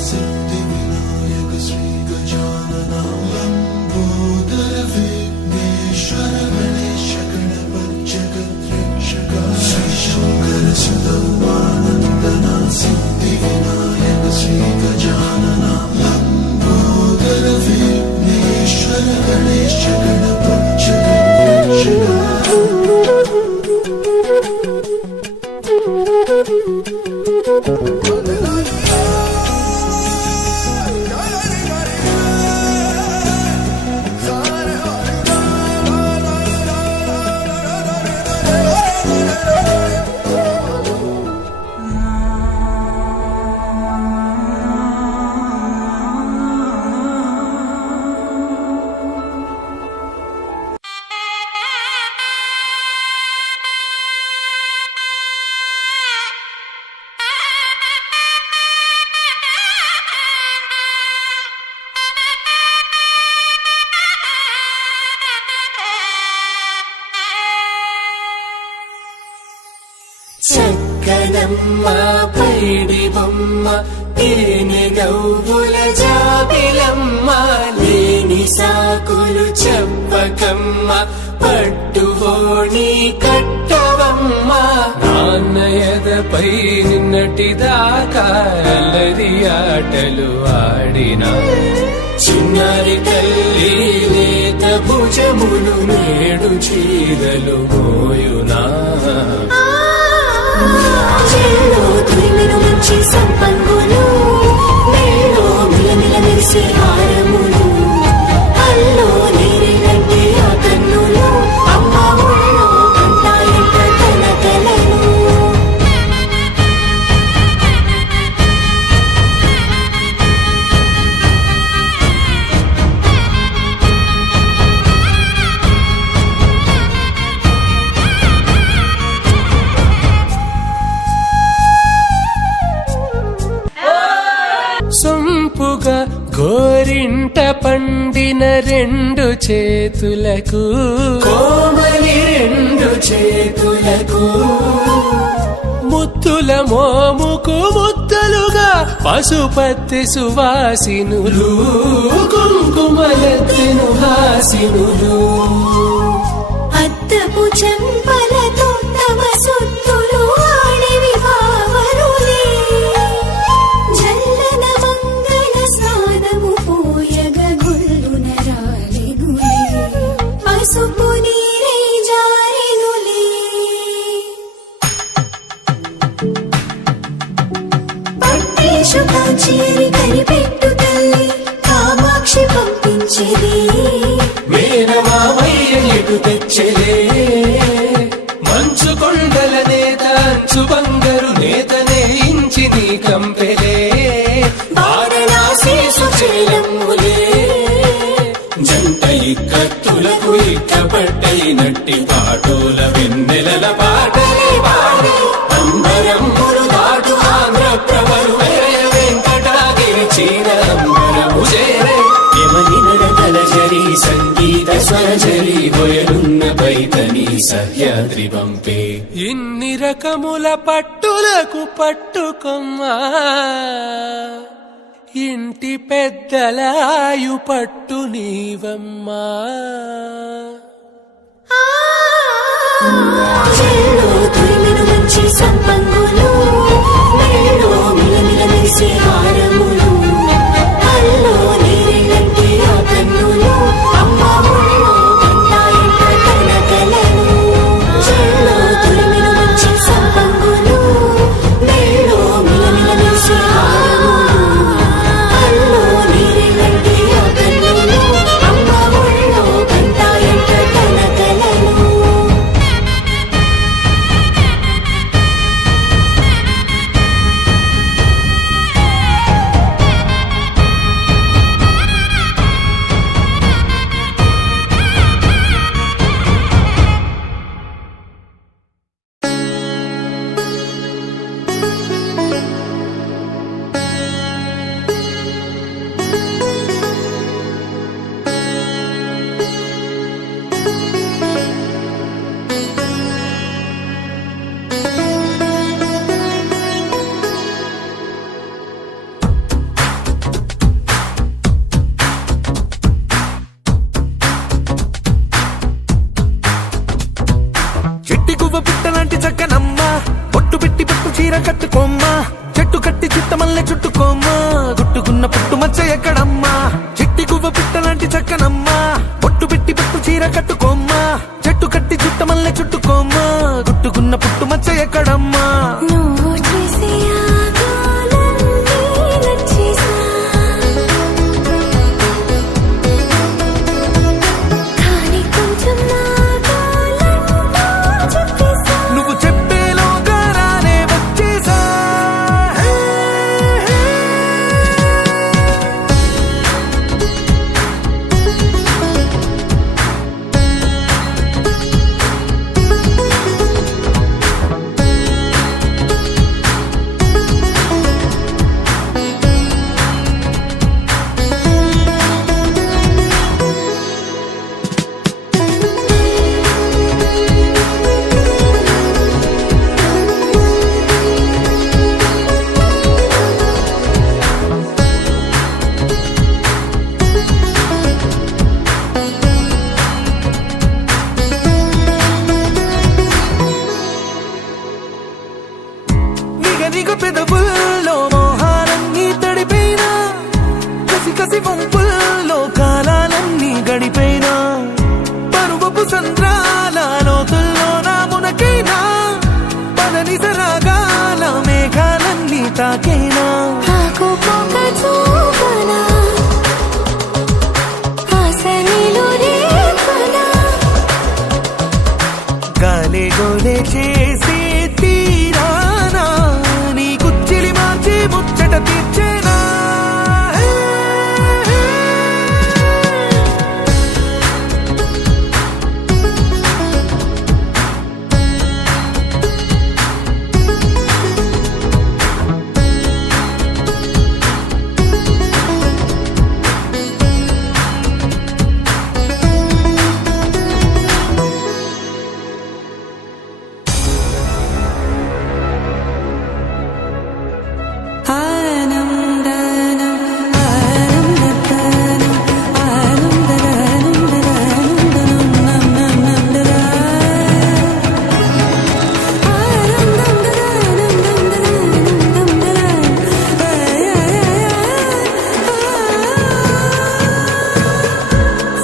సిద్ధి వినాయక శ్రీ గజానన లంబోదర విఘ్నేశ్వర గణేశ గణపతి జగద్రక్షక శ్రీ శంకర సుదమానందన సిద్ధి వినాయక శ్రీ గజానన లంబోదర విఘ్నేశ్వర గణేశ గణపతి జగద్రక్షక చక్కనమ్మ పైడి బొమ్మ తేనె నవ్వుల జాబిలమ్మ లేని సాకులు చెప్పకమ్మ పట్టువోణి కట్టవమ్మ నాన్నయదపై నిన్నటిదాకా అల్లరి ఆటలు ఆడినా చిన్నారి తల్లి లేత భుజములు నేడు చీరలు మోయునా చెల్లో తురిమిన మంచి సంపంగులు మేలో మిలమిల మెరిసే హారములు అల్లో నీరేనంటే ఆ కన్నులు అమ్మ ఒళ్ళో కంటాయంట కలకలను సొంపుగా గోరింట పండిన రెండు చేతులకు కోమలి రెండు చేతులకు ముత్తుల మోముకు ముద్దలుగా పశుపతి సువాసినులు కుంకుమలెత్తెను హాసినులు అద్దపు చెంపలతో తమ సొత్తులు ఆడివి భావరులే జల్లన మంగళ స్నానము పోయగ గొల్లున రాలెనులే పసుపు నీరే జారెనులే పట్టేషు కాచేరి కనిపెట్టు తల్లి కామాక్షి పంపించేది మేనమామయ్య ఎటు తెచ్చలే మంచు కొండల నేత అంచు బంగారు నేత నేయించి నీ కంపెలే వారణాశీసు చేలమ్ములే జంట ఇక్కత్తులకు ఇక్కపట్టైనట్టి పాటోల వెన్నెలల పాటలే పాడే అంబరమ్ములు దాటు ఆంధ్ర ప్రభలు వేయ వెంకటాగిరి చీర అంబరము చేరే యమని నడకల జరి సంగీత స్వరజరి బొయలున్న పైతని సహ్యాద్రి పంపే ఇన్ని రకముల పట్టులకు పట్టుకొమ్మా ఇంటి పెద్దలాయు పట్టు నీవమ్మా చెల్లో తురిమిన మంచి సంపంగులు మేలో మిలమిల మెరిసే హారములు అల్లో నీరేనంటే ఆ కన్నులు అమ్మ ఒళ్ళో కంటాయంట కలకలను చెల్లో తురిమిన మంచి సంపంగులు మేలో మిలమిల మెరిసే హారములు అల్లో నీరేనంటే ఆ కన్నులు అమ్మ ఒళ్ళో కంటాయంట కలకలను చుట్టమల్లె చుట్టుకోమ్మా గుట్టుకున్న పుట్టు మచ్చ ఎక్కడమ్మా చిట్టి గువ్వ పిట్టలాంటి చక్కనమ్మా పొట్టు పెట్టి పట్టు చీర కట్టుకోమ్మా చెట్టు కట్టి చుట్టమల్లె చుట్టుకోమ్మా గుట్టుకున్న పుట్టు మచ్చ ఎక్కడమ్మా నువ్వు చేసే ఆగాలన్నీ నచ్చేసా కానీ కొంచెం ఆగాలంటూ చెప్పేసా నువ్వు చెప్పేలోగా రానే వచ్చేసా నిగ పెదవుల్లో మోహాలన్నీ తడిపోయినా కసి కసి వంపుల్లో కాలాలన్నీ గడిపోయినా పరువపు సంద్రాల లోతుల్లో నా మునకైనా పదని సరాగాల మేఘాలన్నీ తాకేనా ఆకుపోక చూపనా ఆశ నీలో రేపనా గాలే గోలే చేసే తీరానా నీ కుచ్చిలి మార్చి ముచ్చట తీర్చేనా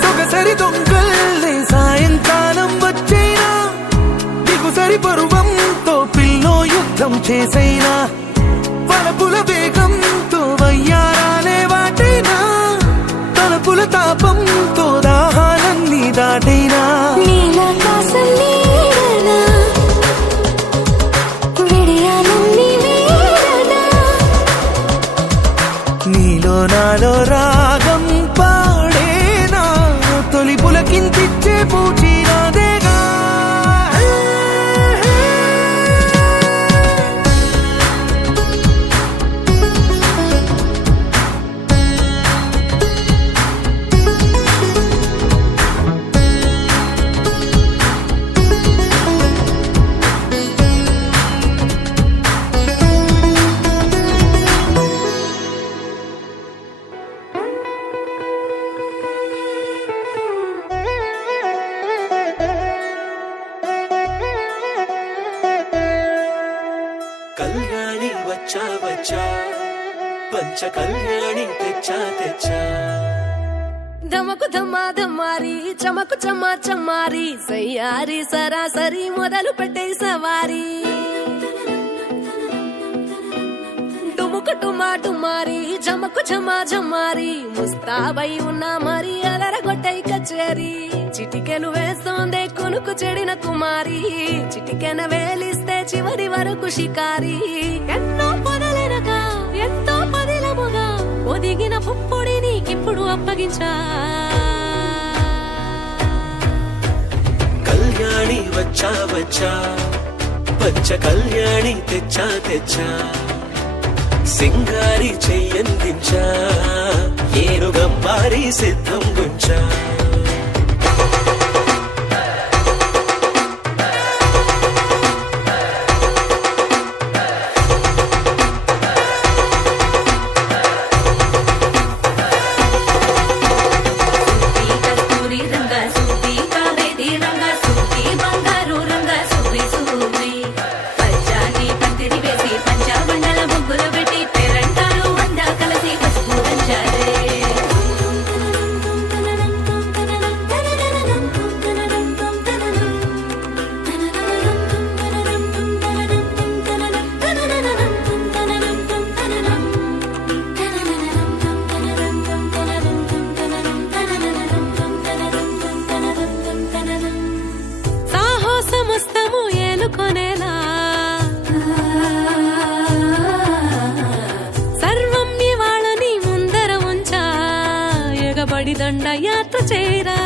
సొగసరి దొంగల్లే సాయంకాలం వచ్చేనా దిగుసరి పరువంతో పిల్లో యుద్ధం చేసైనా వలపుల వేగంతో వయ్యారాలే వాటైనా తలపుల తాపంతో దాహాలన్నీ దాటైనా నీలాకాశం నీడనా విడియాలన్నీ వీడనా నీలో నాలో రాగం పాడేనా తొలి పులకింతిచ్చే పూచినాదేగా కళ్యాణి వచ్చా వచ్చా పంచ కళ్యాణి తెచ్చా తెచ్చా ధమకు ధమ్మా ధమ్మారి చమకు చమ్మా చమ్మారి సయ్యారి సరాసరి మొదలు పెట్టే సవారి డుముకు టుమా టుమారి జమకు ఝమా ఝమారి ముస్తాబై ఉన్నా మరి అలరగొట్టై కచేరి చిటికెను వేస్తోందే కొనుకు చెడిన కుమారి చిటికెన వేలిస్తే చివరి వరకు షికారి ఎన్నో పొదలెనగా ఎంతో పదిలముగా ఒదిగిన పుప్పొడి నీకిప్పుడు అప్పగించా కళ్యాణి వచ్చా వచ్చా పంచ కళ్యాణి తెచ్చా తెచ్చా సింగారి చెయ్యందించా ఏనుగంబారి సిద్ధం గుంచా పంచాని పంతిరి వేసి పంచాబండల ముగ్గులు పెట్టి దండయాత్ర చేరా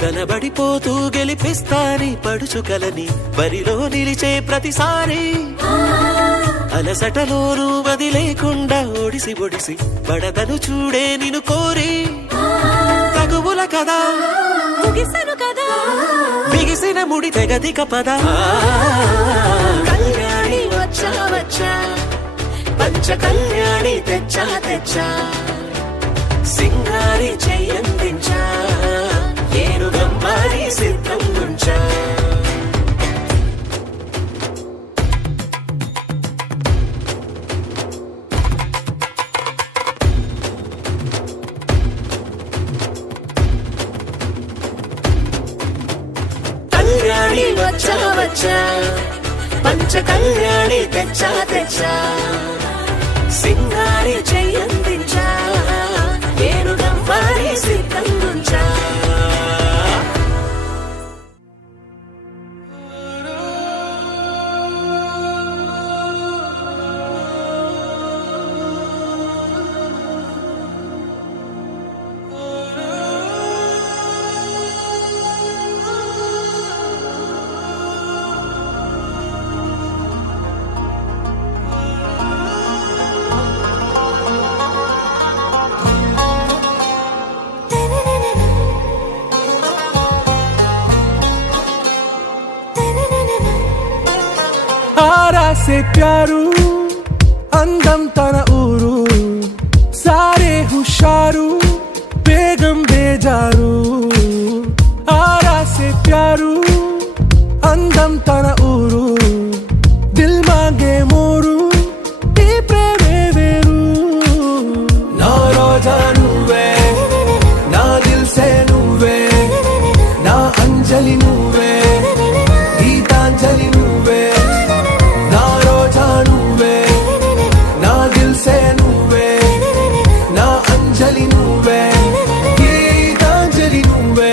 కనబడిపోతూ గెలిపిస్తాని పడుచుకలని బరిలో నిలిచే ప్రతిసారి అలసటలోనూ వదిలేకుండా ఒడిసి ఒడిసి పడతను చూడే నిన్ను కోరి తగువుల కదా ముగిసను కదా బిగిసిన ముడి తెగదిక పద కళ్యాణి వచ్చా వచ్చా పంచ కళ్యాణి తెచ్చా తెచ్చా సింగారి చెయ్యందించా ఏనుగమ్మారి సిద్ధం గుంచా కళ్యాణి వచ్చా వచ్చా పంచ కళ్యాణి తెచ్చా తెచ్చా సింగారి చెయ్యందించా ఏనుగమ్మారి సిద్ధం గుంచా आरा से प्यारू అందం తన ఊరు సారే హుషారు బేగం బేజారు ఆరా సే ప్యారు అందం తన ఊరు దిల్ మాంగే మోరు ఈ ప్రేమే వేరు నా రోజా నువ్వే నా దిల్ సే నువ్వే నా అంజలి నువ్వే గీతాంజలి నువ్వే నా రోజా నువ్వే నా దిల్ సే నువ్వే నా అంజలి నువ్వే గీతాంజలి నువ్వే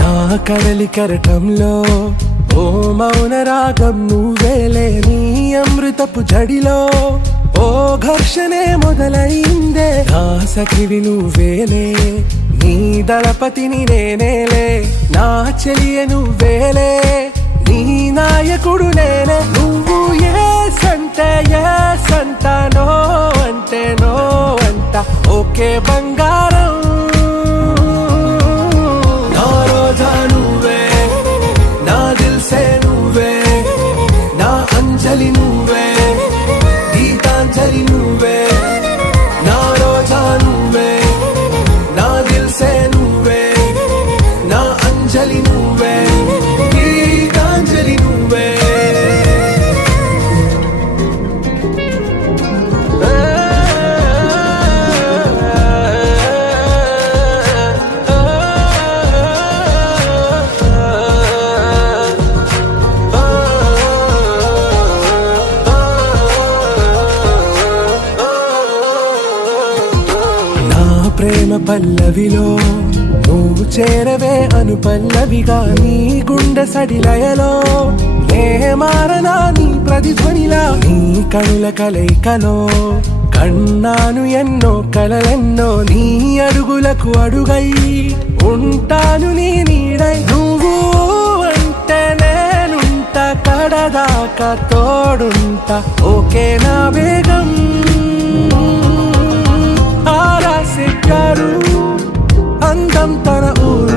నా కడలి కరటంలో ఓ మౌన రాగం నువ్వేలే నీ అమృతపు జడిలో ఓ ఘర్షణే మొదలైందే నా సఖివి నువ్వేలే నీ దళపతిని నేనేలే నా చెలియ నువ్వేలే నీ నాయకుడు నేనే నువ్వు ఏ సంట నో అంటే నో అంట ఓకే బంగారం నా రోజా నువ్వే నా దిల్ సే నువ్వే నా అంజలి నువ్వే గీతాంజలి నువ్వే నా రోజా నువ్వే నా దిల్ సే నువ్వే నా అంజలి నువ్వే గీతాంజలి నువ్వే ప్రేమ పల్లవిలో నువ్వు చేరవే అను పల్లవిగా నీ గుండె సడిలయలో నే మారనా నీ ప్రతిధ్వనిలా నీ కనుల కలయికలో కన్నాను ఎన్నో కలలెన్నో నీ అడుగులకు అడుగై ఉంటాను నీ నీడై నువ్వు అంటే నేనుంట కడదాకా తోడుంట ఓకే నా బేగం ఆరా సే ప్యారు అందం తన ఊరు